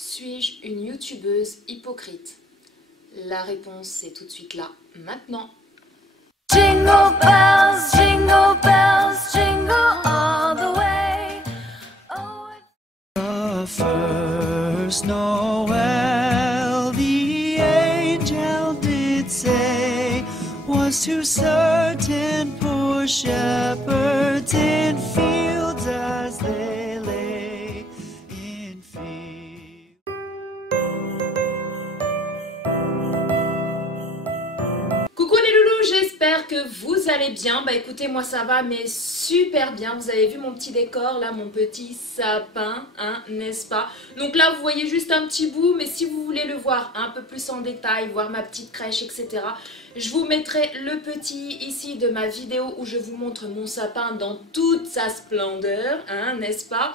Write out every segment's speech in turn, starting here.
Suis-je une youtubeuse hypocrite? La réponse est tout de suite là, maintenant. Jingle bells, jingle all the way. Oh, the first Noel, the angel did say, was to certain poor shepherds in fields as they lay in fields. Coucou les loulous, j'espère que vous allez bien. Bah écoutez, moi ça va mais super bien. Vous avez vu mon petit décor là, mon petit sapin, hein, n'est-ce pas? Donc là vous voyez juste un petit bout, mais si vous voulez le voir un peu plus en détail, voir ma petite crèche, etc., je vous mettrai le petit ici de ma vidéo où je vous montre mon sapin dans toute sa splendeur, hein, n'est-ce pas?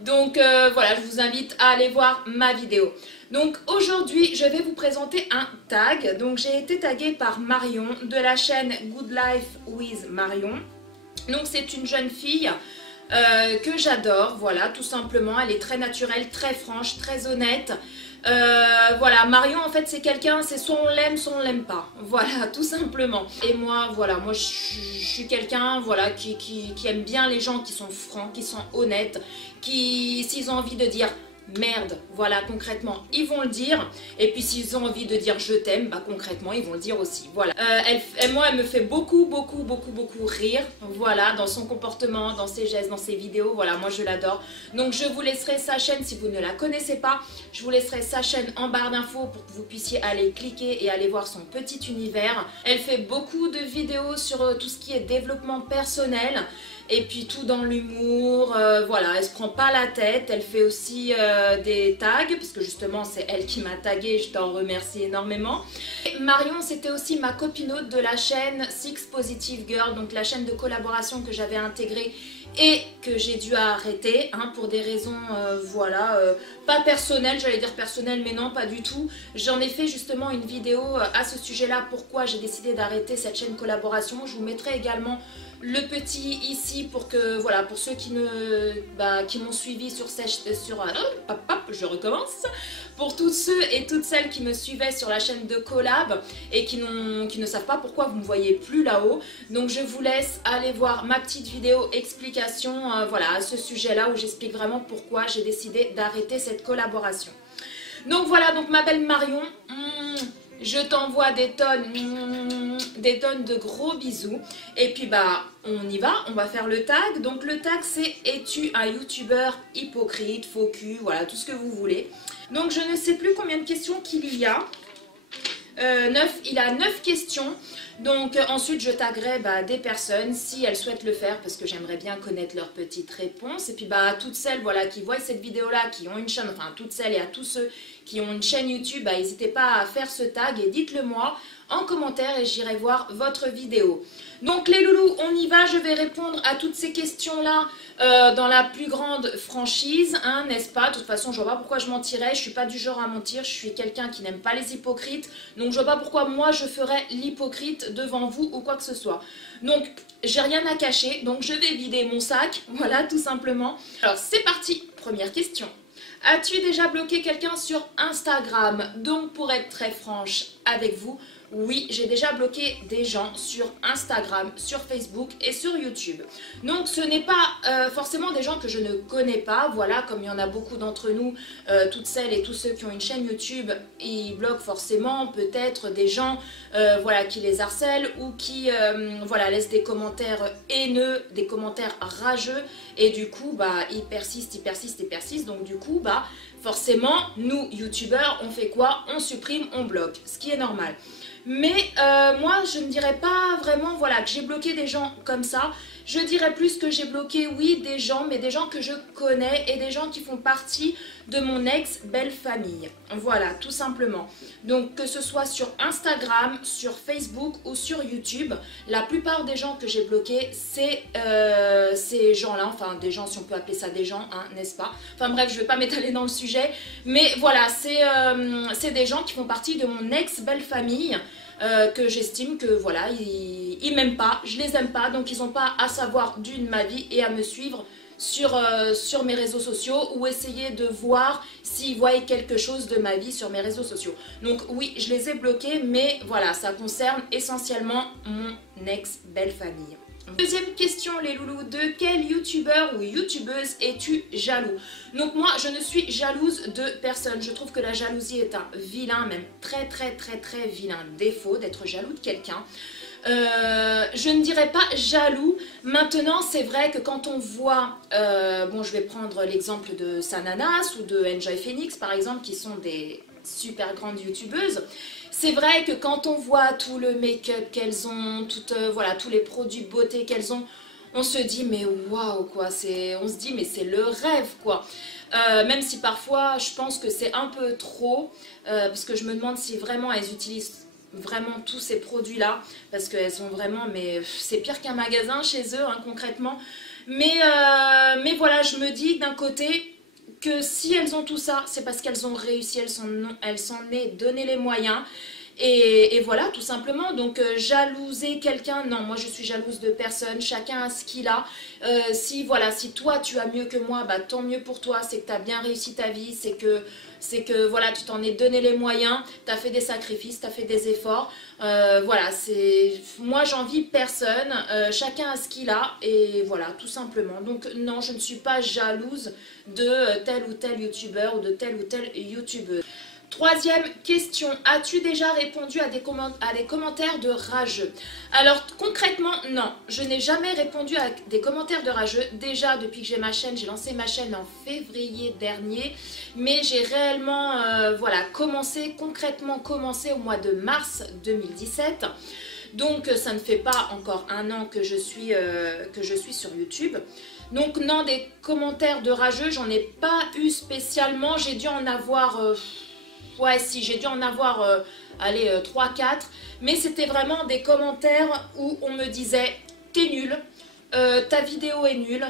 Donc voilà, je vous invite à aller voir ma vidéo. Donc aujourd'hui, je vais vous présenter un tag. Donc j'ai été taguée par Marion de la chaîne Good Life with Marion. Donc c'est une jeune fille que j'adore, voilà, tout simplement. Elle est très naturelle, très franche, très honnête. Voilà, Marion en fait c'est quelqu'un, c'est soit on l'aime, soit on l'aime pas, voilà, tout simplement. Et moi, voilà, moi je suis quelqu'un, voilà, qui aime bien les gens qui sont francs, qui sont honnêtes, qui, s'ils ont envie de dire merde, voilà, concrètement, ils vont le dire. Et puis s'ils ont envie de dire je t'aime, bah concrètement, ils vont le dire aussi, voilà. Moi, elle me fait beaucoup rire, voilà, dans son comportement, dans ses gestes, dans ses vidéos, voilà, moi je l'adore. Donc je vous laisserai sa chaîne, si vous ne la connaissez pas, je vous laisserai sa chaîne en barre d'infos pour que vous puissiez aller cliquer et aller voir son petit univers. Elle fait beaucoup de vidéos sur tout ce qui est développement personnel. Et puis tout dans l'humour, voilà, elle se prend pas la tête, elle fait aussi des tags, parce que justement c'est elle qui m'a taguée, je t'en remercie énormément. Et Marion, c'était aussi ma copinote de la chaîne Six Positive Girl, donc la chaîne de collaboration que j'avais intégrée et que j'ai dû arrêter, hein, pour des raisons, voilà, pas personnelles, j'allais dire personnelles, mais non, pas du tout. J'en ai fait justement une vidéo à ce sujet-là, pourquoi j'ai décidé d'arrêter cette chaîne collaboration. Je vous mettrai également le petit ici pour que, voilà, pour ceux qui m'ont suivi je recommence. Pour tous ceux et toutes celles qui me suivaient sur la chaîne de collab et qui ne savent pas pourquoi vous ne me voyez plus là-haut. Donc je vous laisse aller voir ma petite vidéo explication, voilà, à ce sujet-là où j'explique vraiment pourquoi j'ai décidé d'arrêter cette collaboration. Donc voilà, donc ma belle Marion, je t'envoie des tonnes de gros bisous. Et puis bah on y va, on va faire le tag. Donc le tag c'est es-tu un youtubeur hypocrite, faux cul, voilà, tout ce que vous voulez. Donc je ne sais plus combien de questions qu'il y a. 9, il a 9 questions. Donc ensuite je taguerai des personnes si elles souhaitent le faire, parce que j'aimerais bien connaître leurs petites réponses. Et puis bah toutes celles, voilà, qui voient cette vidéo là, qui ont une chaîne, enfin toutes celles et à tous ceux qui ont une chaîne YouTube, n'hésitez pas à faire ce tag et dites-le moi en commentaire et j'irai voir votre vidéo. Donc les loulous, on y va, je vais répondre à toutes ces questions là dans la plus grande franchise, hein, n'est-ce pas? De toute façon je vois pas pourquoi je mentirais, je suis pas du genre à mentir, je suis quelqu'un qui n'aime pas les hypocrites, donc je vois pas pourquoi moi je ferais l'hypocrite devant vous ou quoi que ce soit. Donc j'ai rien à cacher, donc je vais vider mon sac, voilà, tout simplement. Alors c'est parti, première question. As-tu déjà bloqué quelqu'un sur Instagram? Donc pour être très franche avec vous, oui, j'ai déjà bloqué des gens sur Instagram, sur Facebook et sur YouTube. Donc ce n'est pas forcément des gens que je ne connais pas, voilà, comme il y en a beaucoup d'entre nous, toutes celles et tous ceux qui ont une chaîne YouTube, ils bloquent forcément peut-être des gens, voilà, qui les harcèlent ou qui, voilà, laissent des commentaires haineux, des commentaires rageux, et du coup, ils persistent, donc du coup, forcément, nous, youtubeurs, on fait quoi? On supprime, on bloque, ce qui est normal. Mais moi, je ne dirais pas vraiment, voilà, que j'ai bloqué des gens comme ça. Je dirais plus que j'ai bloqué, oui, des gens, mais des gens que je connais et des gens qui font partie de mon ex-belle famille. Voilà, tout simplement. Donc, que ce soit sur Instagram, sur Facebook ou sur YouTube, la plupart des gens que j'ai bloqués, c'est ces gens-là, enfin, des gens, si on peut appeler ça des gens, hein, n'est-ce pas? Enfin bref, je ne vais pas m'étaler dans le sujet, mais voilà, c'est des gens qui font partie de mon ex-belle famille. Que j'estime que voilà, ils m'aiment pas, je les aime pas, donc ils n'ont pas à savoir d'une ma vie et à me suivre sur mes réseaux sociaux ou essayer de voir s'ils voient quelque chose de ma vie sur mes réseaux sociaux. Donc oui, je les ai bloqués, mais voilà, ça concerne essentiellement mon ex-belle-famille. Deuxième question les loulous, de quel youtubeur ou youtubeuse es-tu jaloux? Donc moi je ne suis jalouse de personne, je trouve que la jalousie est un vilain, même très vilain défaut d'être jaloux de quelqu'un. Je ne dirais pas jaloux. Maintenant c'est vrai que quand on voit, bon je vais prendre l'exemple de Sananas ou de Enjoy Phoenix par exemple, qui sont des super grandes youtubeuses. C'est vrai que quand on voit tout le make-up qu'elles ont, voilà, tous les produits de beauté qu'elles ont, on se dit mais waouh quoi, on se dit mais c'est le rêve quoi. Même si parfois je pense que c'est un peu trop, parce que je me demande si vraiment elles utilisent vraiment tous ces produits là, parce qu'elles sont vraiment, mais c'est pire qu'un magasin chez eux hein, concrètement. Mais voilà, je me dis d'un côté que si elles ont tout ça, c'est parce qu'elles ont réussi, elles s'en est donné les moyens. Et voilà, tout simplement. Donc, jalouser quelqu'un, non, moi je suis jalouse de personne. Chacun a ce qu'il a. Si toi tu as mieux que moi, bah, tant mieux pour toi. C'est que tu as bien réussi ta vie. C'est que voilà, tu t'en es donné les moyens. Tu as fait des sacrifices, tu as fait des efforts. Voilà, moi j'envie personne. Chacun a ce qu'il a. Et voilà, tout simplement. Donc, non, je ne suis pas jalouse de tel ou tel youtubeur ou de telle ou telle youtubeuse. Troisième question, as-tu déjà répondu à des commentaires de rageux? Alors concrètement, non, je n'ai jamais répondu à des commentaires de rageux. Déjà, depuis que j'ai ma chaîne, j'ai lancé ma chaîne en février dernier, mais j'ai réellement voilà, concrètement commencé au mois de mars 2017. Donc ça ne fait pas encore un an que je suis sur YouTube. Donc non, des commentaires de rageux, j'en ai pas eu spécialement. J'ai dû en avoir... ouais, si, j'ai dû en avoir, allez, 3-4. Mais c'était vraiment des commentaires où on me disait « T'es nul, ta vidéo est nulle ».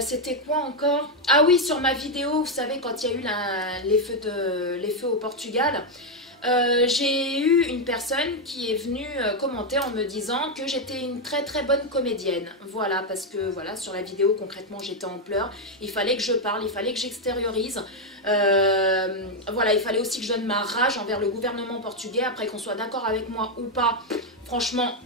C'était quoi encore? Ah oui, sur ma vidéo, vous savez, quand il y a eu les feux au Portugal, j'ai eu une personne qui est venue commenter en me disant que j'étais une très bonne comédienne. Voilà, parce que voilà, sur la vidéo concrètement j'étais en pleurs, il fallait que je parle, il fallait que j'extériorise. Voilà, il fallait aussi que je donne ma rage envers le gouvernement portugais, après qu'on soit d'accord avec moi ou pas. Franchement,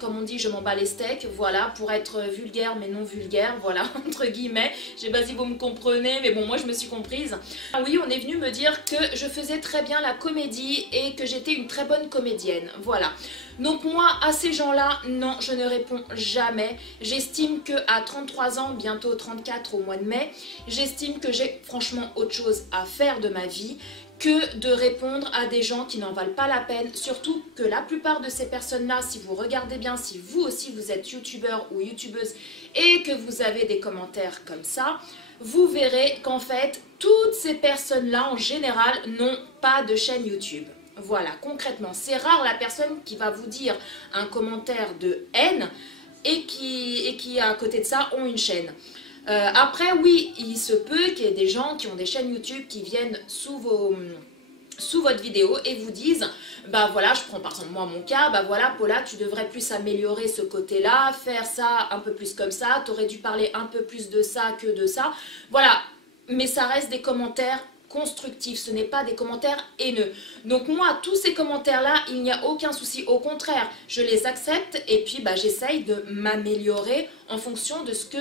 comme on dit, je m'en bats les steaks, voilà, pour être vulgaire mais non vulgaire, voilà, entre guillemets. Je sais pas si vous me comprenez, mais bon, moi je me suis comprise. Oui, on est venu me dire que je faisais très bien la comédie et que j'étais une très bonne comédienne, voilà. Donc moi, à ces gens-là, non, je ne réponds jamais. J'estime qu'à 33 ans, bientôt 34 au mois de mai, j'estime que j'ai franchement autre chose à faire de ma vie que de répondre à des gens qui n'en valent pas la peine. Surtout que la plupart de ces personnes-là, si vous regardez bien, si vous aussi vous êtes youtubeur ou youtubeuse et que vous avez des commentaires comme ça, vous verrez qu'en fait, toutes ces personnes-là, en général, n'ont pas de chaîne YouTube. Voilà, concrètement, c'est rare la personne qui va vous dire un commentaire de haine et qui à côté de ça, ont une chaîne. Après, oui, il se peut qu'il y ait des gens qui ont des chaînes YouTube qui viennent sous votre vidéo et vous disent, bah voilà, je prends par exemple moi mon cas, bah voilà Paula, tu devrais plus améliorer ce côté-là, faire ça un peu plus comme ça, tu aurais dû parler un peu plus de ça que de ça. Voilà, mais ça reste des commentaires constructifs, ce n'est pas des commentaires haineux. Donc moi, tous ces commentaires-là, il n'y a aucun souci, au contraire, je les accepte et puis bah, j'essaye de m'améliorer en fonction de ce que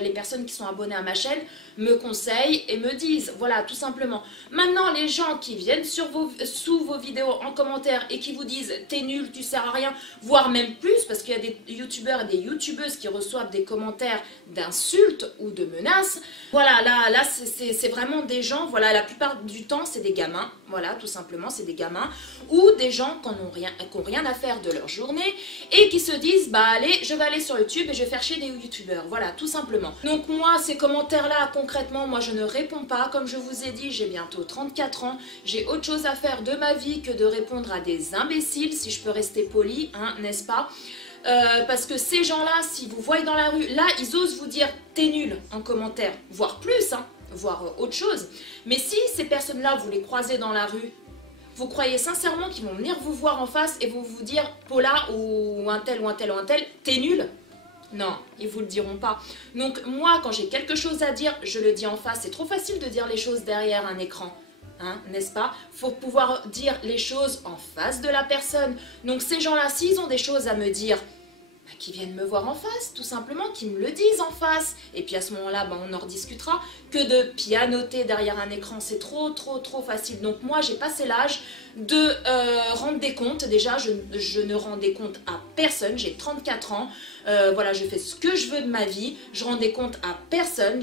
les personnes qui sont abonnées à ma chaîne me conseillent et me disent. Voilà, tout simplement. Maintenant, les gens qui viennent sous vos vidéos en commentaire et qui vous disent « t'es nul, tu sers à rien », voire même plus, parce qu'il y a des youtubeurs et des youtubeuses qui reçoivent des commentaires d'insultes ou de menaces. Voilà, là c'est vraiment des gens, voilà, la plupart du temps, c'est des gamins. Voilà, tout simplement, c'est des gamins. Ou des gens qui n'ont rien à faire de leur journée et qui se disent « bah allez, je vais aller sur YouTube et je vais faire chier des youtubeurs ». Voilà, tout simplement. Donc moi, ces commentaires-là, concrètement, moi je ne réponds pas. Comme je vous ai dit, j'ai bientôt 34 ans. J'ai autre chose à faire de ma vie que de répondre à des imbéciles, si je peux rester polie, hein, n'est-ce pas? Parce que ces gens-là, si vous voyez dans la rue, là, ils osent vous dire « t'es nul » en commentaire, voire plus, hein, voire autre chose. Mais si ces personnes-là, vous les croisez dans la rue, vous croyez sincèrement qu'ils vont venir vous voir en face et vous dire « Paula ou un tel ou un tel ou un tel, t'es nul ». Non, ils vous le diront pas. Donc moi, quand j'ai quelque chose à dire, je le dis en face. C'est trop facile de dire les choses derrière un écran. Hein, n'est-ce pas? Faut pouvoir dire les choses en face de la personne. Donc ces gens-là, s'ils ont des choses à me dire, bah, qu'ils viennent me voir en face, tout simplement, qu'ils me le disent en face. Et puis à ce moment-là, bah, on en rediscutera. Que de pianoter derrière un écran, c'est trop facile. Donc moi, j'ai passé l'âge de rendre des comptes. Déjà, je ne rends des comptes à personne. J'ai 34 ans. Voilà, je fais ce que je veux de ma vie. Je rends des comptes à personne.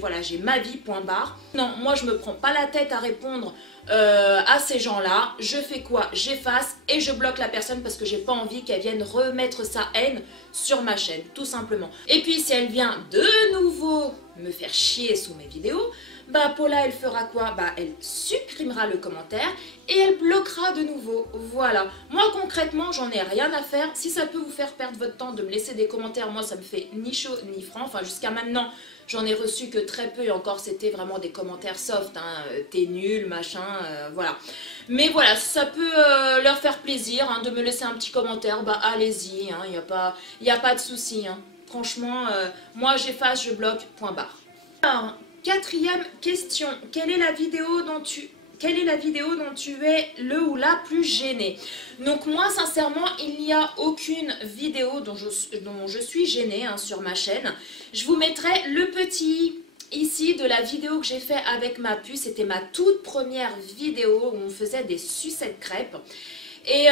Voilà, j'ai ma vie, point barre. Non, moi, je me prends pas la tête à répondre à ces gens-là. Je fais quoi? J'efface et je bloque la personne parce que j'ai pas envie qu'elle vienne remettre sa haine sur ma chaîne, tout simplement. Et puis, si elle vient de nouveau me faire chier sous mes vidéos, bah Paula, elle fera quoi? Bah elle supprimera le commentaire et elle bloquera de nouveau. Voilà. Moi concrètement, j'en ai rien à faire. Si ça peut vous faire perdre votre temps de me laisser des commentaires, moi ça me fait ni chaud ni froid. Enfin jusqu'à maintenant, j'en ai reçu que très peu et encore c'était vraiment des commentaires soft. Hein. T'es nul, machin, voilà. Mais voilà, si ça peut leur faire plaisir hein, de me laisser un petit commentaire, bah allez-y, hein, y a pas de souci. Hein. Franchement, moi j'efface, je bloque, point barre. Alors, quatrième question, quelle est la vidéo dont tu es le ou la plus gêné? Donc moi sincèrement il n'y a aucune vidéo dont je suis gênée hein, sur ma chaîne. Je vous mettrai le petit ici de la vidéo que j'ai fait avec ma puce. C'était ma toute première vidéo où on faisait des sucettes crêpes. Et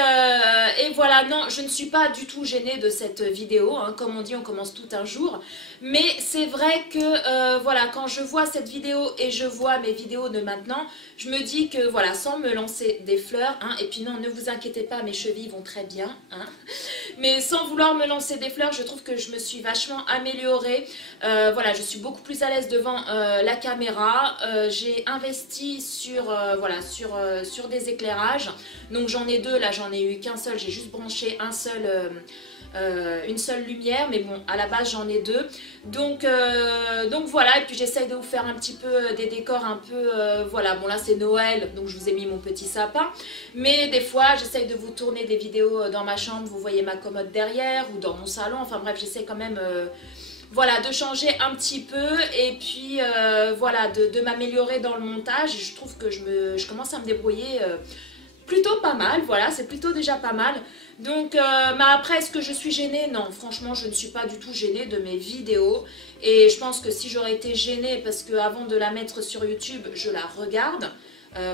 voilà, non, je ne suis pas du tout gênée de cette vidéo, hein. Comme on dit, on commence tout un jour. Mais c'est vrai que, voilà, quand je vois cette vidéo et je vois mes vidéos de maintenant, je me dis que, voilà, sans me lancer des fleurs, hein, et puis non, ne vous inquiétez pas, mes chevilles vont très bien, hein, mais sans vouloir me lancer des fleurs, je trouve que je me suis vachement améliorée. Voilà, je suis beaucoup plus à l'aise devant la caméra. J'ai investi sur, voilà, sur des éclairages. Donc j'en ai deux, là j'en ai eu qu'un seul, j'ai juste branché une seule lumière, mais bon, à la base j'en ai deux. Donc voilà, et puis j'essaye de vous faire un petit peu des décors un peu, voilà, bon là c'est Noël, donc je vous ai mis mon petit sapin. Mais des fois, j'essaye de vous tourner des vidéos dans ma chambre, vous voyez ma commode derrière, ou dans mon salon, enfin bref, j'essaie quand même... voilà, de changer un petit peu et puis voilà, de m'améliorer dans le montage. Et je trouve que je commence à me débrouiller plutôt pas mal, voilà, c'est plutôt déjà pas mal. Donc, mais après, est-ce que je suis gênée? Non, franchement, je ne suis pas du tout gênée de mes vidéos. Et je pense que si j'aurais été gênée, parce qu'avant de la mettre sur YouTube, je la regarde.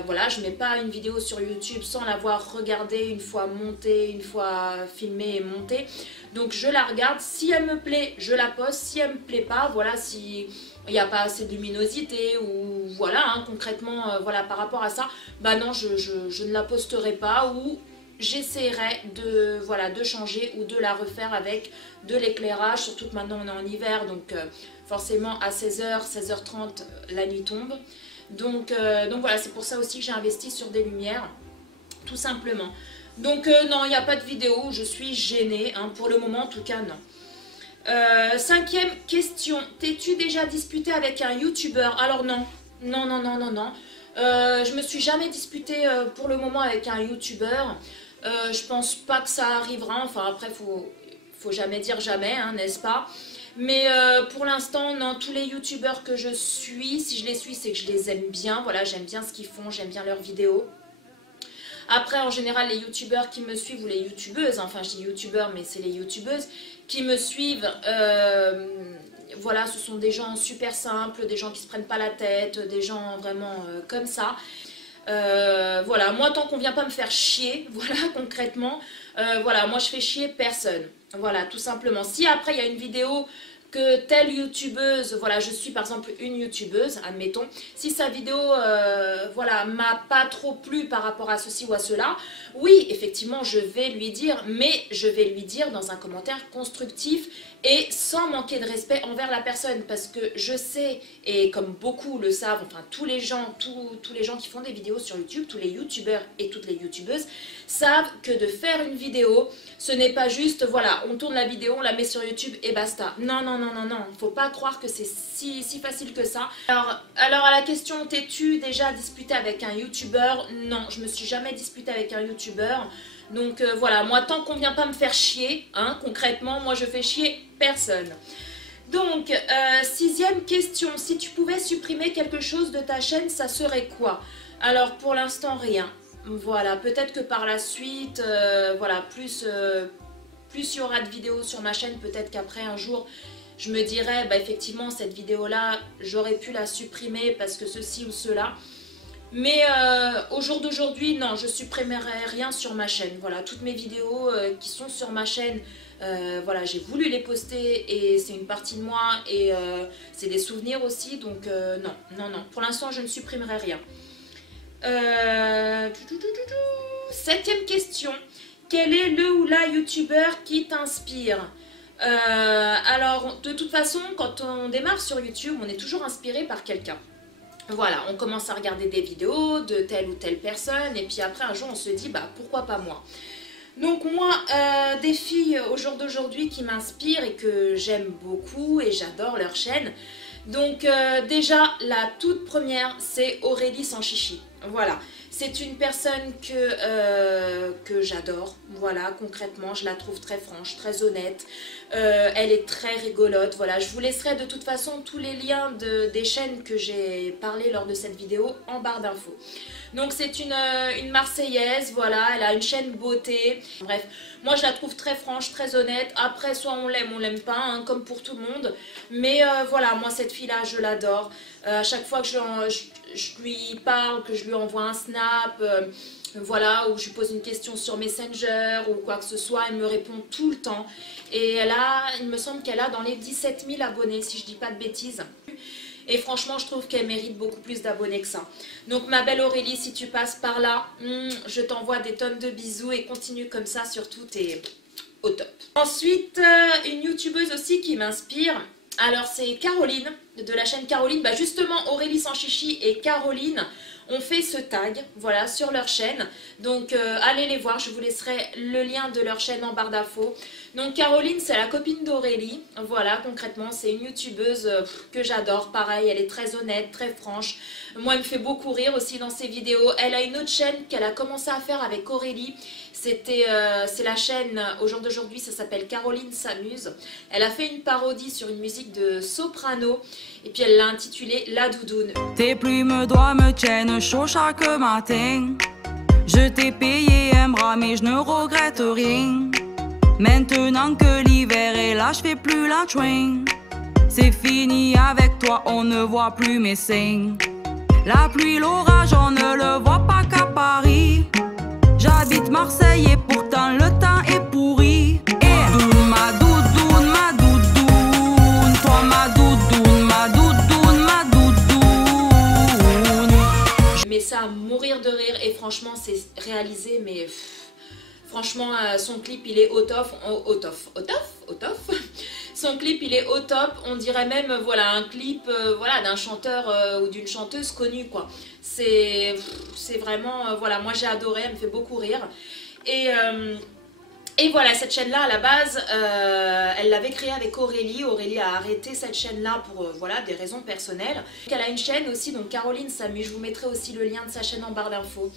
Voilà, je ne mets pas une vidéo sur YouTube sans l'avoir regardée une fois montée, une fois filmée et montée. Donc je la regarde, si elle me plaît, je la poste, si elle ne me plaît pas, voilà, si il n'y a pas assez de luminosité ou voilà, hein, concrètement, voilà, par rapport à ça, bah non, je ne la posterai pas ou j'essaierai de, voilà, de changer ou de la refaire avec de l'éclairage, surtout que maintenant on est en hiver, donc forcément à 16h, 16h30, la nuit tombe. Donc voilà, c'est pour ça aussi que j'ai investi sur des lumières, tout simplement. Donc non, il n'y a pas de vidéo où je suis gênée, hein, pour le moment en tout cas non. Cinquième question, t'es-tu déjà disputé avec un youtubeur? Alors non, non. Je me suis jamais disputée pour le moment avec un youtubeur. Je pense pas que ça arrivera, enfin après faut jamais dire jamais, hein, n'est-ce pas? Mais pour l'instant, non, tous les youtubeurs que je suis, si je les suis, c'est que je les aime bien. Voilà, j'aime bien ce qu'ils font, j'aime bien leurs vidéos. Après, en général, les youtubeurs qui me suivent, ou les youtubeuses, enfin je dis youtubeurs, mais c'est les youtubeuses qui me suivent, voilà, ce sont des gens super simples, des gens qui se prennent pas la tête, des gens vraiment comme ça. Voilà, moi tant qu'on vient pas me faire chier, voilà, concrètement, voilà, moi je fais chier personne. Voilà, tout simplement. Si après il y a une vidéo que telle youtubeuse, voilà, je suis par exemple une youtubeuse, admettons, si sa vidéo, voilà, m'a pas trop plu par rapport à ceci ou à cela, oui, effectivement, je vais lui dire, mais je vais lui dire dans un commentaire constructif et sans manquer de respect envers la personne, parce que je sais, et comme beaucoup le savent, enfin tous les gens qui font des vidéos sur YouTube, tous les youtubeurs et toutes les youtubeuses savent que de faire une vidéo, ce n'est pas juste, voilà, on tourne la vidéo, on la met sur YouTube et basta. Non, faut pas croire que c'est si facile que ça. Alors à la question, t'es-tu déjà disputé avec un youtubeur? Non, je me suis jamais disputée avec un youtubeur. Donc voilà, moi tant qu'on vient pas me faire chier, hein, concrètement, moi je fais chier personne. Donc, 6e question, si tu pouvais supprimer quelque chose de ta chaîne, ça serait quoi? Alors pour l'instant rien, voilà, peut-être que par la suite, voilà, plus il y aura de vidéos sur ma chaîne, peut-être qu'après un jour, je me dirais, bah effectivement cette vidéo-là, j'aurais pu la supprimer parce que ceci ou cela. Mais au jour d'aujourd'hui, non, je supprimerai rien sur ma chaîne. Voilà, toutes mes vidéos qui sont sur ma chaîne, voilà, j'ai voulu les poster et c'est une partie de moi et c'est des souvenirs aussi. Donc non, non, non, pour l'instant, je ne supprimerai rien. 7e question. Quel est le ou la youtubeur qui t'inspire? Alors, de toute façon, quand on démarre sur YouTube, on est toujours inspiré par quelqu'un. Voilà, on commence à regarder des vidéos de telle ou telle personne et puis après un jour on se dit bah pourquoi pas moi. Donc moi, des filles au jour d'aujourd'hui qui m'inspirent et que j'aime beaucoup et j'adore leur chaîne. Donc déjà la toute première c'est Aurélie sans chichi. Voilà, c'est une personne que j'adore. Voilà, concrètement je la trouve très franche, très honnête. Elle est très rigolote. Voilà, je vous laisserai de toute façon tous les liens des chaînes que j'ai parlé lors de cette vidéo en barre d'infos. Donc c'est une Marseillaise, voilà, elle a une chaîne beauté. Bref, moi je la trouve très franche, très honnête. Après, soit on l'aime pas, hein, comme pour tout le monde. Mais voilà, moi cette fille-là, je l'adore. À chaque fois que je lui parle, que je lui envoie un snap, voilà, ou je lui pose une question sur Messenger ou quoi que ce soit, elle me répond tout le temps. Et il me semble qu'elle a dans les 17 000 abonnés, si je dis pas de bêtises. Et franchement, je trouve qu'elle mérite beaucoup plus d'abonnés que ça. Donc ma belle Aurélie, si tu passes par là, je t'envoie des tonnes de bisous et continue comme ça, surtout t'es au top. Ensuite, une youtubeuse aussi qui m'inspire. Alors c'est Caroline, de la chaîne Caroline. Bah justement, Aurélie sans chichi et Caroline ont fait ce tag, voilà, sur leur chaîne. Donc allez les voir, je vous laisserai le lien de leur chaîne en barre d'infos. Donc Caroline, c'est la copine d'Aurélie. Voilà, concrètement, c'est une youtubeuse que j'adore. Pareil, elle est très honnête, très franche. Moi, elle me fait beaucoup rire aussi dans ses vidéos. Elle a une autre chaîne qu'elle a commencé à faire avec Aurélie. C'est la chaîne, au jour d'aujourd'hui, ça s'appelle Caroline s'amuse. Elle a fait une parodie sur une musique de soprano. Et puis elle l'a intitulée La Doudoune. Tes plumes doigts me tiennent chaud chaque matin. Je t'ai payé un bras mais je ne regrette rien. Maintenant que l'hiver est là, je fais plus la train. C'est fini avec toi, on ne voit plus mes seins. La pluie, l'orage, on ne le voit pas qu'à Paris. J'habite Marseille et pourtant le temps est pourri. Doudoune, ma doudoune, ma doudoune. Toi ma doudoune, ma doudoune, ma doudoune. Mais ça à mourir de rire et franchement c'est réalisé mais... Franchement, son clip, il est au top. Son clip, il est au top. On dirait même, voilà, un clip voilà, d'un chanteur ou d'une chanteuse connue, quoi. C'est vraiment, voilà, moi j'ai adoré, elle me fait beaucoup rire. Et voilà, cette chaîne-là, à la base, elle l'avait créée avec Aurélie. Aurélie a arrêté cette chaîne-là pour voilà, des raisons personnelles. Elle a une chaîne aussi, donc Caroline s'amuse. Je vous mettrai aussi le lien de sa chaîne en barre d'infos.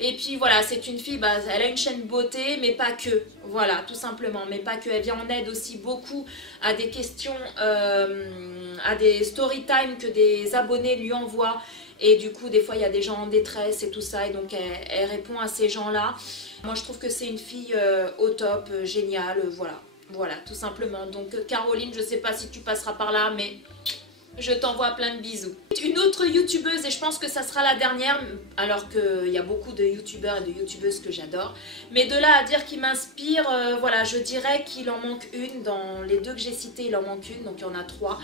Et puis voilà, c'est une fille, bah, elle a une chaîne beauté, mais pas que. Voilà, tout simplement, mais pas que. Elle vient en aide aussi beaucoup à des questions, à des story time que des abonnés lui envoient. Et du coup, des fois, il y a des gens en détresse et tout ça. Et donc, elle répond à ces gens-là. Moi, je trouve que c'est une fille au top, géniale, voilà. Voilà, tout simplement. Donc, Caroline, je sais pas si tu passeras par là, mais je t'envoie plein de bisous. Une autre youtubeuse, et je pense que ça sera la dernière, alors qu'il y a beaucoup de youtubeurs et de youtubeuses que j'adore. Mais de là à dire qu'il m'inspire, voilà, je dirais qu'il en manque une. Dans les deux que j'ai cités, il en manque une, donc il y en a 3.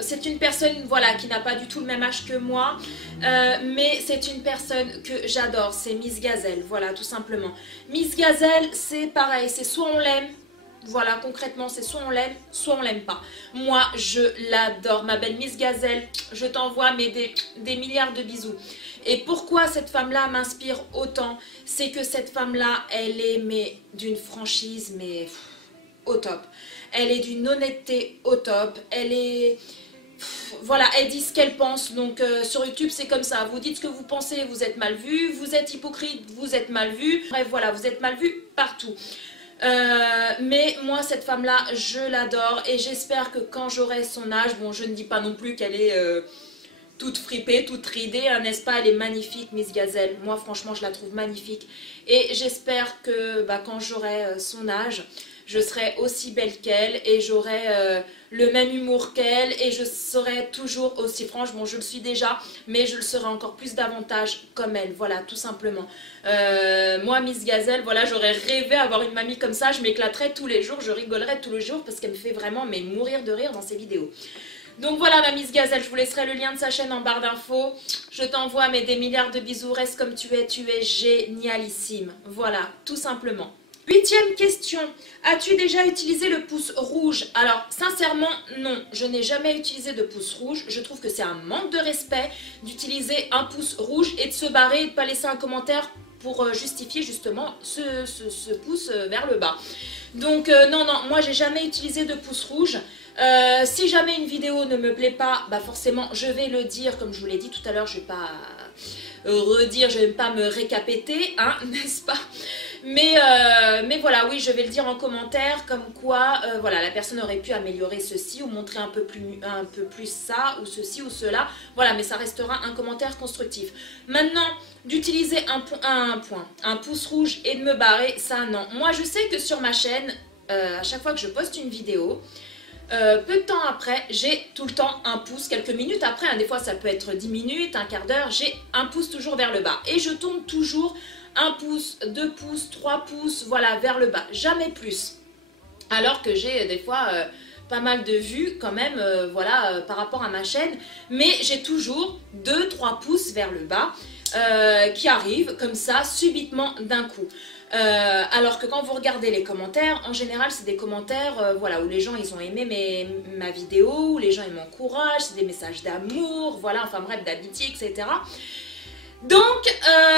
C'est une personne, voilà, qui n'a pas du tout le même âge que moi, mais c'est une personne que j'adore, c'est Miss Gazelle, voilà, tout simplement. Miss Gazelle, c'est pareil, c'est soit on l'aime, voilà, concrètement, c'est soit on l'aime pas. Moi, je l'adore. Ma belle Miss Gazelle, je t'envoie des milliards de bisous. Et pourquoi cette femme-là m'inspire autant? C'est que cette femme-là, elle est d'une franchise, mais au top. Elle est d'une honnêteté au top. Elle est... voilà, elle dit ce qu'elle pense. Donc sur YouTube c'est comme ça, vous dites ce que vous pensez, vous êtes mal vu, vous êtes hypocrite, vous êtes mal vu, bref voilà, vous êtes mal vu partout. Mais moi cette femme là je l'adore et j'espère que quand j'aurai son âge, bon je ne dis pas non plus qu'elle est toute fripée, toute ridée, hein, n'est-ce pas, elle est magnifique Miss Gazelle, moi franchement je la trouve magnifique et j'espère que quand j'aurai son âge, je serai aussi belle qu'elle et j'aurai le même humour qu'elle et je serai toujours aussi franche, bon je le suis déjà, mais je le serai encore plus davantage comme elle, voilà tout simplement. Moi Miss Gazelle, voilà j'aurais rêvé avoir une mamie comme ça, je m'éclaterais tous les jours, je rigolerais tous les jours parce qu'elle me fait vraiment mourir de rire dans ses vidéos. Donc voilà ma Miss Gazelle, je vous laisserai le lien de sa chaîne en barre d'infos. Je t'envoie des milliards de bisous, reste comme tu es génialissime. Voilà, tout simplement. 8e question, as-tu déjà utilisé le pouce rouge? Alors sincèrement non, je n'ai jamais utilisé de pouce rouge, je trouve que c'est un manque de respect d'utiliser un pouce rouge et de se barrer et de ne pas laisser un commentaire pour justifier justement ce pouce vers le bas. Donc non, moi j'ai jamais utilisé de pouce rouge. Si jamais une vidéo ne me plaît pas, forcément je vais le dire comme je vous l'ai dit tout à l'heure, je vais pas redire, je vais pas me récapéter, hein, n'est-ce pas? Mais voilà, oui, je vais le dire en commentaire, comme quoi, voilà, la personne aurait pu améliorer ceci ou montrer un peu plus ça ou ceci ou cela. Voilà, mais ça restera un commentaire constructif. Maintenant, d'utiliser un pouce rouge et de me barrer, ça non. Moi, je sais que sur ma chaîne, à chaque fois que je poste une vidéo, peu de temps après, j'ai tout le temps un pouce, quelques minutes après, hein, des fois ça peut être 10 minutes, un quart d'heure, j'ai un pouce toujours vers le bas. Et je tourne toujours 1 pouce, 2 pouces, 3 pouces, voilà, vers le bas, jamais plus. Alors que j'ai des fois pas mal de vues quand même, voilà, par rapport à ma chaîne. Mais j'ai toujours 2-3 pouces vers le bas qui arrivent comme ça, subitement d'un coup. Alors que quand vous regardez les commentaires, en général c'est des commentaires voilà, où les gens ils ont aimé ma vidéo, où les gens ils m'encouragent, c'est des messages d'amour, voilà, enfin bref, d'amitié, etc. Donc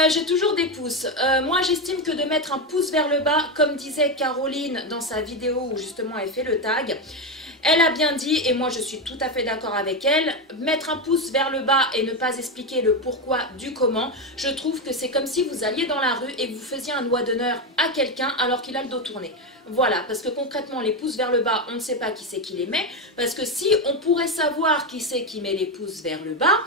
j'ai toujours des pouces. Moi j'estime que de mettre un pouce vers le bas, comme disait Caroline dans sa vidéo où justement elle fait le tag, elle a bien dit, et moi je suis tout à fait d'accord avec elle, mettre un pouce vers le bas et ne pas expliquer le pourquoi du comment, je trouve que c'est comme si vous alliez dans la rue et que vous faisiez un doigt d'honneur à quelqu'un alors qu'il a le dos tourné. Voilà, parce que concrètement les pouces vers le bas, on ne sait pas qui c'est qui les met, parce que si on pourrait savoir qui c'est qui met les pouces vers le bas,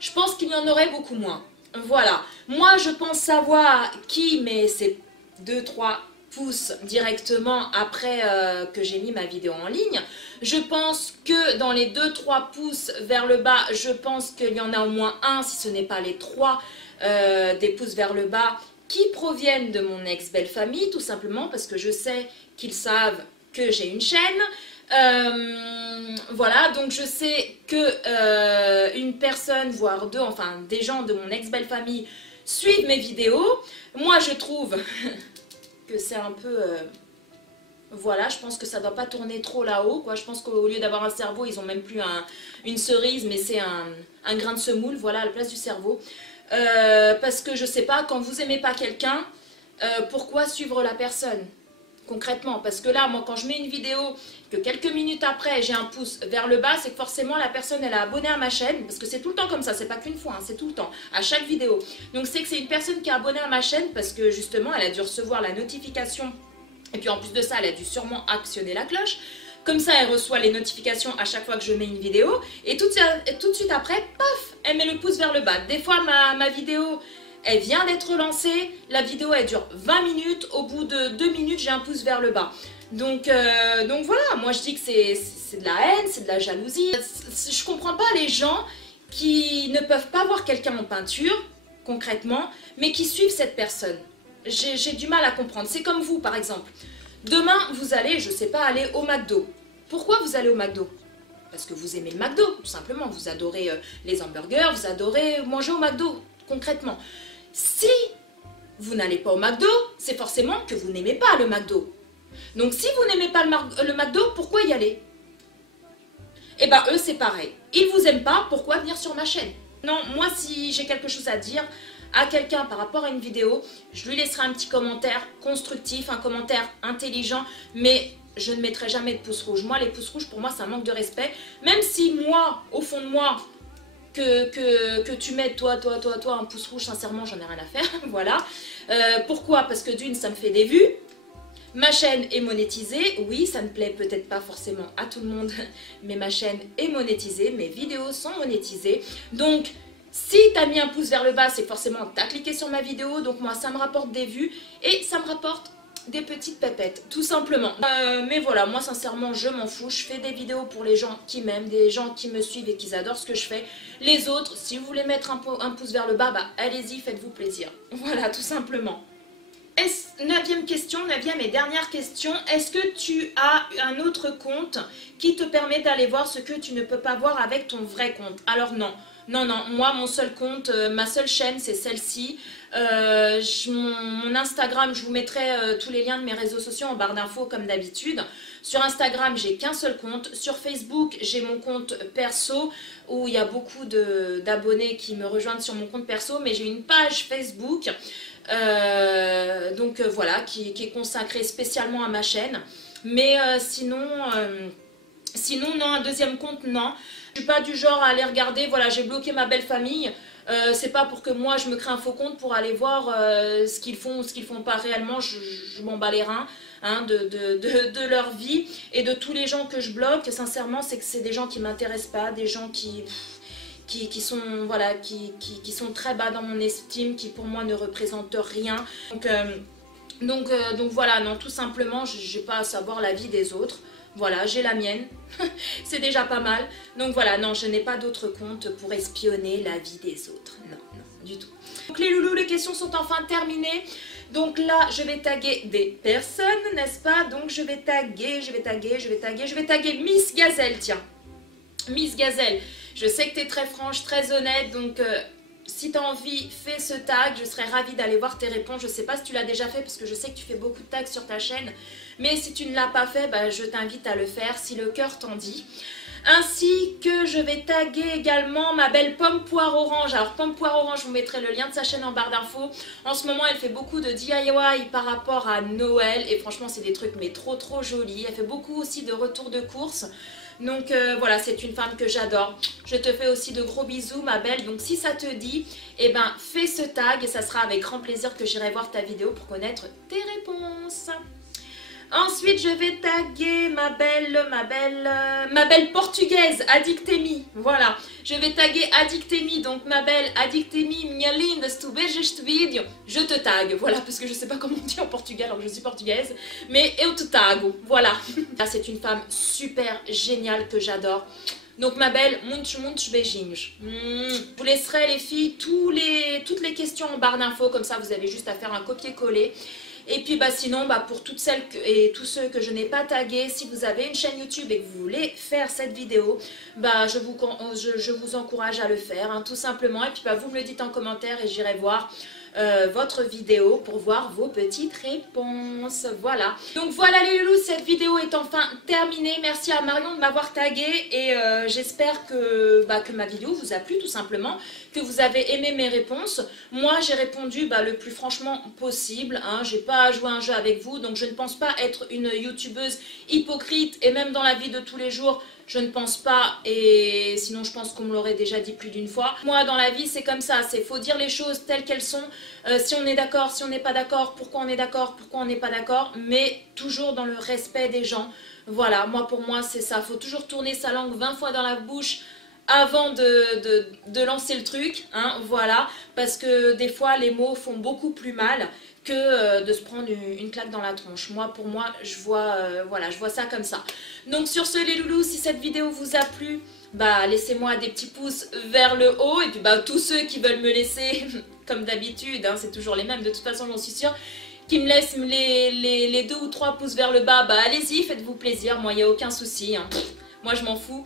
je pense qu'il y en aurait beaucoup moins. Voilà, moi je pense savoir qui met ces 2-3 pouces directement après que j'ai mis ma vidéo en ligne. Je pense que dans les 2-3 pouces vers le bas, je pense qu'il y en a au moins un, si ce n'est pas les 3 des pouces vers le bas qui proviennent de mon ex-belle-famille, tout simplement parce que je sais qu'ils savent que j'ai une chaîne. Voilà, donc je sais que une personne, voire deux, enfin des gens de mon ex-belle-famille suivent mes vidéos. Moi je trouve que c'est un peu... voilà, je pense que ça ne doit pas tourner trop là-haut, quoi. Je pense qu'au lieu d'avoir un cerveau, ils ont même plus une cerise, mais c'est un grain de semoule, voilà, à la place du cerveau. Parce que je sais pas, quand vous aimez pas quelqu'un, pourquoi suivre la personne concrètement? Parce que là, moi, quand je mets une vidéo, que quelques minutes après, j'ai un pouce vers le bas, c'est que forcément, la personne, elle a abonné à ma chaîne, parce que c'est tout le temps comme ça, c'est pas qu'une fois, hein, c'est tout le temps, à chaque vidéo. Donc, c'est que c'est une personne qui est abonnée à ma chaîne, parce que justement, elle a dû recevoir la notification, et puis en plus de ça, elle a dû sûrement actionner la cloche. Comme ça, elle reçoit les notifications à chaque fois que je mets une vidéo, et tout de suite après, paf, elle met le pouce vers le bas. Des fois, ma vidéo... elle vient d'être lancée, la vidéo elle dure 20 minutes, au bout de 2 minutes j'ai un pouce vers le bas. Donc voilà, moi je dis que c'est de la haine, c'est de la jalousie. Je comprends pas les gens qui ne peuvent pas voir quelqu'un en peinture, concrètement, mais qui suivent cette personne. J'ai du mal à comprendre. C'est comme vous par exemple. Demain vous allez, je sais pas, aller au McDo. Pourquoi vous allez au McDo ? Parce que vous aimez le McDo, tout simplement. Vous adorez les hamburgers, vous adorez manger au McDo, concrètement. Si vous n'allez pas au McDo, c'est forcément que vous n'aimez pas le McDo. Donc si vous n'aimez pas le McDo, pourquoi y aller? Eh ben eux c'est pareil. Ils vous aiment pas, pourquoi venir sur ma chaîne? Non, moi si j'ai quelque chose à dire à quelqu'un par rapport à une vidéo, je lui laisserai un petit commentaire constructif, un commentaire intelligent, mais je ne mettrai jamais de pouce rouge. Moi, les pouces rouges, pour moi, c'est un manque de respect. Même si moi, au fond de moi, que tu mettes toi un pouce rouge, sincèrement, j'en ai rien à faire. Voilà. Pourquoi? Parce que d'une, ça me fait des vues. Ma chaîne est monétisée, oui, ça ne plaît peut-être pas forcément à tout le monde, mais ma chaîne est monétisée, mes vidéos sont monétisées. Donc, si tu as mis un pouce vers le bas, c'est que forcément tu as cliqué sur ma vidéo, donc moi ça me rapporte des vues et ça me rapporte des petites pépettes, tout simplement. Mais voilà, moi sincèrement, je m'en fous, je fais des vidéos pour les gens qui m'aiment, des gens qui me suivent et qui adorent ce que je fais. Les autres, si vous voulez mettre un pouce vers le bas, bah allez-y, faites-vous plaisir. Voilà, tout simplement. 9e question, 9e et dernière question. Est-ce que tu as un autre compte qui te permet d'aller voir ce que tu ne peux pas voir avec ton vrai compte? Alors non, non, non, moi mon seul compte, ma seule chaîne c'est celle-ci. Mon Instagram, je vous mettrai tous les liens de mes réseaux sociaux en barre d'infos comme d'habitude. Sur Instagram, j'ai qu'un seul compte. Sur Facebook, j'ai mon compte perso où il y a beaucoup d'abonnés qui me rejoignent sur mon compte perso, mais j'ai une page Facebook. Voilà, qui est consacré spécialement à ma chaîne, mais sinon non, un deuxième compte non, je suis pas du genre à aller regarder. Voilà, j'ai bloqué ma belle famille, c'est pas pour que moi je me crée un faux compte pour aller voir ce qu'ils font ou ce qu'ils font pas réellement. Je m'en bats les reins hein, de leur vie et de tous les gens que je bloque. Sincèrement, c'est que c'est des gens qui m'intéressent pas, des gens qui sont, voilà, qui sont très bas dans mon estime, qui pour moi ne représentent rien. Donc voilà, non, tout simplement, je n'ai pas à savoir la vie des autres. Voilà, j'ai la mienne, c'est déjà pas mal. Donc voilà, non, je n'ai pas d'autre compte pour espionner la vie des autres. Non, non, du tout. Donc les loulous, les questions sont enfin terminées. Donc là, je vais taguer des personnes, n'est-ce pas? Donc je vais taguer Miss Gazelle, tiens. Miss Gazelle, je sais que tu es très franche, très honnête, donc si tu as envie, fais ce tag, je serais ravie d'aller voir tes réponses. Je ne sais pas si tu l'as déjà fait parce que je sais que tu fais beaucoup de tags sur ta chaîne, mais si tu ne l'as pas fait, bah, je t'invite à le faire si le cœur t'en dit. Ainsi que je vais taguer également ma belle Pomme Poire Orange. Alors Pomme Poire Orange, je vous mettrai le lien de sa chaîne en barre d'infos. En ce moment, elle fait beaucoup de DIY par rapport à Noël et franchement, c'est des trucs mais trop jolis. Elle fait beaucoup aussi de retours de course. Donc voilà, c'est une femme que j'adore. Je te fais aussi de gros bisous ma belle. Donc si ça te dit, eh ben fais ce tag et ça sera avec grand plaisir que j'irai voir ta vidéo pour connaître tes réponses. Ensuite, je vais taguer ma belle portugaise, Adictemi. Voilà, je vais taguer Adictemi. Donc, ma belle Adictemi, minha linda, se tu vejas este vídeo, je te tague. Voilà, parce que je ne sais pas comment on dit en portugais, alors je suis portugaise. Mais eu te tago. Voilà. C'est une femme super géniale que j'adore. Donc, ma belle, muitos beijinhos. Je vous laisserai, les filles, toutes les questions en barre d'infos. Comme ça, vous avez juste à faire un copier-coller. Et puis bah sinon pour toutes celles et tous ceux que je n'ai pas tagués, si vous avez une chaîne YouTube et que vous voulez faire cette vidéo, bah je vous encourage à le faire hein, tout simplement. Et puis bah vous me le dites en commentaire et j'irai voir votre vidéo pour voir vos petites réponses. Voilà. Donc voilà les loulous, cette vidéo est enfin terminée. Merci à Marion de m'avoir tagué et j'espère que ma vidéo vous a plu tout simplement, que vous avez aimé mes réponses. Moi j'ai répondu le plus franchement possible. Hein. J'ai pas joué un jeu avec vous, donc je ne pense pas être une youtubeuse hypocrite et même dans la vie de tous les jours. Je ne pense pas, et sinon je pense qu'on me l'aurait déjà dit plus d'une fois. Moi dans la vie c'est comme ça, c'est faut dire les choses telles qu'elles sont. Si on est d'accord, si on n'est pas d'accord, pourquoi on est d'accord, pourquoi on n'est pas d'accord, mais toujours dans le respect des gens. Voilà, pour moi c'est ça, faut toujours tourner sa langue 20 fois dans la bouche avant de lancer le truc, hein, voilà, parce que des fois les mots font beaucoup plus mal que de se prendre une claque dans la tronche. Pour moi, je vois ça comme ça. Donc sur ce les loulous, si cette vidéo vous a plu, laissez-moi des petits pouces vers le haut. Et puis tous ceux qui veulent me laisser, comme d'habitude, hein, c'est toujours les mêmes, de toute façon j'en suis sûre, qui me laissent les 2 ou 3 pouces vers le bas, allez-y, faites-vous plaisir, moi il n'y a aucun souci, hein. Moi je m'en fous.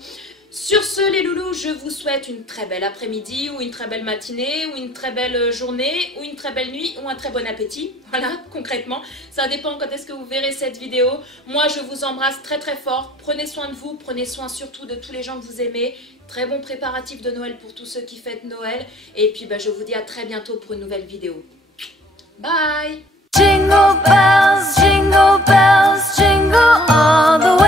Sur ce les loulous, je vous souhaite une très belle après-midi ou une très belle matinée ou une très belle journée ou une très belle nuit ou un très bon appétit. Voilà, concrètement, ça dépend quand est-ce que vous verrez cette vidéo. Moi, je vous embrasse très très fort. Prenez soin de vous, prenez soin surtout de tous les gens que vous aimez. Très bon préparatif de Noël pour tous ceux qui fêtent Noël. Et puis, je vous dis à très bientôt pour une nouvelle vidéo. Bye! Jingle bells, jingle all the way.